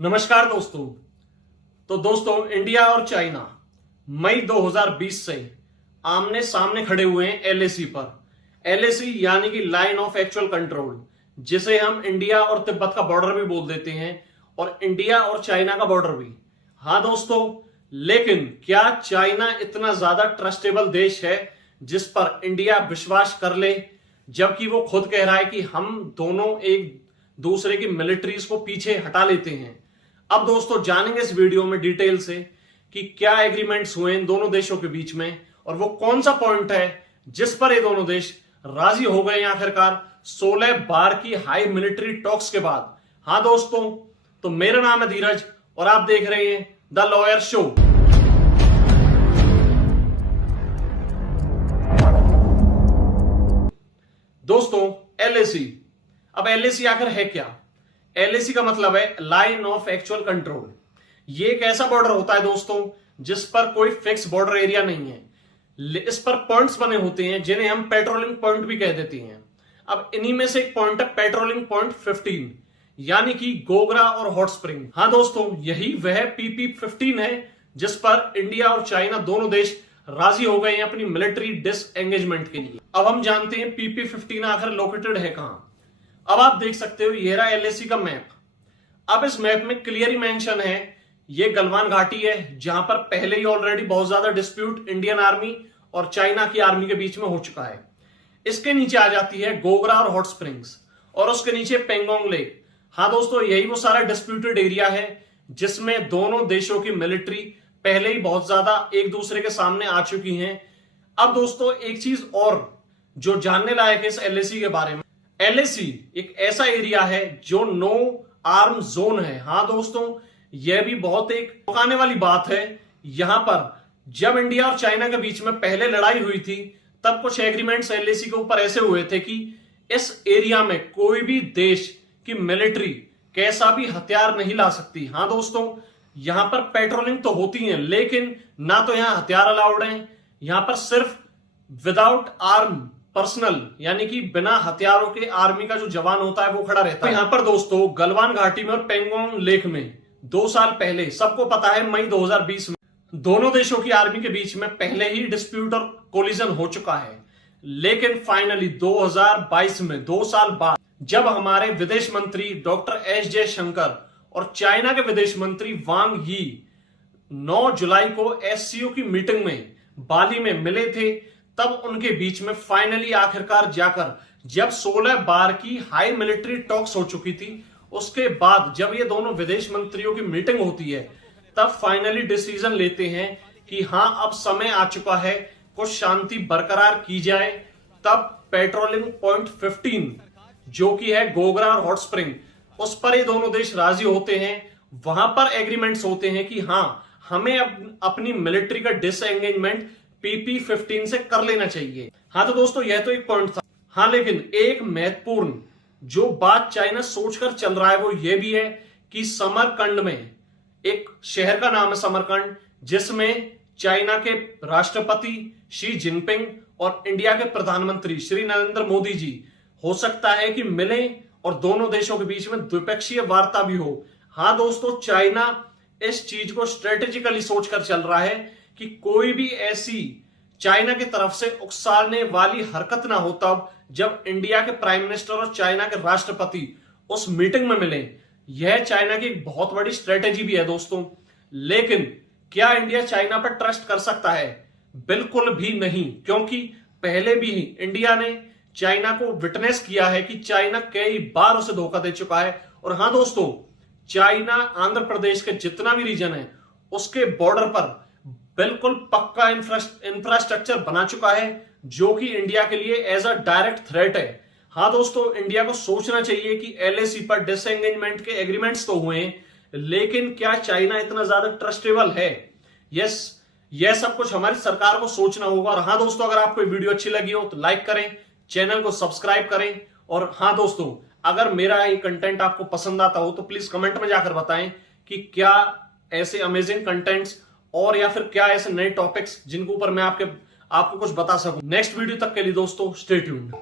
नमस्कार दोस्तों। तो दोस्तों, इंडिया और चाइना मई 2020 से आमने सामने खड़े हुए हैं एलएसी पर। एलएसी यानी कि लाइन ऑफ एक्चुअल कंट्रोल, जिसे हम इंडिया और तिब्बत का बॉर्डर भी बोल देते हैं और इंडिया और चाइना का बॉर्डर भी। हाँ दोस्तों, लेकिन क्या चाइना इतना ज्यादा ट्रस्टेबल देश है जिस पर इंडिया विश्वास कर ले, जबकि वो खुद कह रहा है कि हम दोनों एक दूसरे की मिलिट्रीज को पीछे हटा लेते हैं। अब दोस्तों जानेंगे इस वीडियो में डिटेल से कि क्या एग्रीमेंट्स हुए इन दोनों देशों के बीच में और वो कौन सा पॉइंट है जिस पर ये दोनों देश राजी हो गए आखिरकार 16 बार की हाई मिलिट्री टॉक्स के बाद। हाँ दोस्तों, तो मेरा नाम है धीरज और आप देख रहे हैं द लॉयर शो। दोस्तों, एलएसी, अब एलएसी आखिर है क्या? एलएसी का मतलब है लाइन ऑफ एक्चुअल कंट्रोल। ये एक ऐसा बॉर्डर होता है दोस्तों जिस पर कोई फिक्स बॉर्डर एरिया नहीं है। इस पर पॉइंट्स बने होते हैं जिन्हें हम पेट्रोलिंग पॉइंट भी कह देते हैं। अब इन्हीं में से एक पॉइंट है पेट्रोलिंग पॉइंट 15, यानी कि गोगरा और हॉट स्प्रिंग। हाँ दोस्तों, यही वह पीपी 15 है जिस पर इंडिया और चाइना दोनों देश राजी हो गए हैं अपनी मिलिट्री डिसएंगेजमेंट के लिए। अब हम जानते हैं पीपी 15 आखिर लोकेटेड है कहां। अब आप देख सकते हो ये रहा एलएसी का मैप। अब इस मैप में क्लियरली मेंशन है ये गलवान घाटी है, जहां पर पहले ही ऑलरेडी बहुत ज्यादा डिस्प्यूट इंडियन आर्मी और चाइना की आर्मी के बीच में हो चुका है। इसके नीचे आ जाती है गोगरा और हॉट स्प्रिंग्स और उसके नीचे पेंगोंग लेक। हाँ दोस्तों, यही वो सारा डिस्प्यूटेड एरिया है जिसमें दोनों देशों की मिलिट्री पहले ही बहुत ज्यादा एक दूसरे के सामने आ चुकी हैं। अब दोस्तों एक चीज और जो जानने लायक है इस एलएसी के बारे में, एलएसी एक ऐसा एरिया है जो नो आर्म जोन है। हाँ दोस्तों, यह भी बहुत एक चौंकाने वाली बात है। यहां पर जब इंडिया और चाइना के बीच में पहले लड़ाई हुई थी तब कुछ एग्रीमेंट्स एलएसी के ऊपर ऐसे हुए थे कि इस एरिया में कोई भी देश की मिलिट्री कैसा भी हथियार नहीं ला सकती। हाँ दोस्तों, यहां पर पेट्रोलिंग तो होती है लेकिन ना तो यहां हथियार अलाउड हैं, यहां पर सिर्फ विदाउट आर्म पर्सनल यानी कि बिना हथियारों के आर्मी का जो जवान होता है वो खड़ा रहता है। यहां पर दोस्तों गलवान घाटी में और पेंगोंग लेक में 2 साल पहले, सबको पता है मई 2020 में दोनों देशों की आर्मी के बीच में पहले ही डिस्प्यूट और कोलिजन हो चुका है। लेकिन फाइनली 2022 में 2 साल बाद जब हमारे विदेश मंत्री डॉक्टर एस जयशंकर और चाइना के विदेश मंत्री वांग यी 9 जुलाई को एससीओ की मीटिंग में बाली में मिले थे, तब उनके बीच में फाइनली आखिरकार जाकर जब 16 बार की हाई मिलिट्री टॉक्स हो चुकी थी, उसके बाद जब ये दोनों विदेश मंत्रियों की मीटिंग होती है तब फाइनली डिसीजन लेते हैं कि हां अब समय आ चुका है कुछ शांति बरकरार की जाए। तब पेट्रोलिंग पॉइंट 15 जो कि है गोगरा और हॉट स्प्रिंग, उस पर ये दोनों देश राजी होते हैं। वहां पर एग्रीमेंट्स होते हैं कि हां हमें अपनी मिलिट्री का डिसएंगेजमेंट पीपी 15 से कर लेना चाहिए। हाँ तो दोस्तों, यह तो एक पॉइंट था। हाँ, लेकिन एक महत्वपूर्ण जो बात चाइना सोचकर चल रहा है वो ये भी है कि समरकंड में, एक शहर का नाम है समरकंड, जिसमें चाइना के राष्ट्रपति शी जिनपिंग और इंडिया के प्रधानमंत्री श्री नरेंद्र मोदी जी हो सकता है कि मिले और दोनों देशों के बीच में द्विपक्षीय वार्ता भी हो। हाँ दोस्तों, चाइना इस चीज को स्ट्रेटेजिकली सोचकर चल रहा है कि कोई भी ऐसी चाइना की तरफ से उकसाने वाली हरकत ना हो तब जब इंडिया के प्राइम मिनिस्टर और चाइना के राष्ट्रपति उस मीटिंग में मिले। यह चाइना की एक बहुत बड़ी स्ट्रेटेजी भी है दोस्तों। लेकिन क्या इंडिया चाइना पर ट्रस्ट कर सकता है? बिल्कुल भी नहीं, क्योंकि पहले भी इंडिया ने चाइना को विटनेस किया है कि चाइना कई बार उसे धोखा दे चुका है। और हाँ दोस्तों, चाइना आंध्र प्रदेश के जितना भी रीजन है उसके बॉर्डर पर बिल्कुल पक्का इंफ्रास्ट्रक्चर बना चुका है जो कि इंडिया के लिए एज अ डायरेक्ट थ्रेट है। हाँ दोस्तों, इंडिया को सोचना चाहिए कि एलएसी पर डिसएंगेजमेंट के एग्रीमेंट्स तो हुए हैं, लेकिन क्या चाइना इतना ज्यादा ट्रस्टेबल है? यस, यह सब कुछ हमारी सरकार को सोचना होगा। और हाँ दोस्तों, अगर आपको वीडियो अच्छी लगी हो तो लाइक करें, चैनल को सब्सक्राइब करें। और हाँ दोस्तों, अगर मेरा ये कंटेंट आपको पसंद आता हो तो प्लीज कमेंट में जाकर बताएं कि क्या ऐसे अमेजिंग कंटेंट्स और या फिर क्या ऐसे नए टॉपिक्स जिनके ऊपर मैं आपको कुछ बता सकूं। नेक्स्ट वीडियो तक के लिए दोस्तों स्टे ट्यून्ड।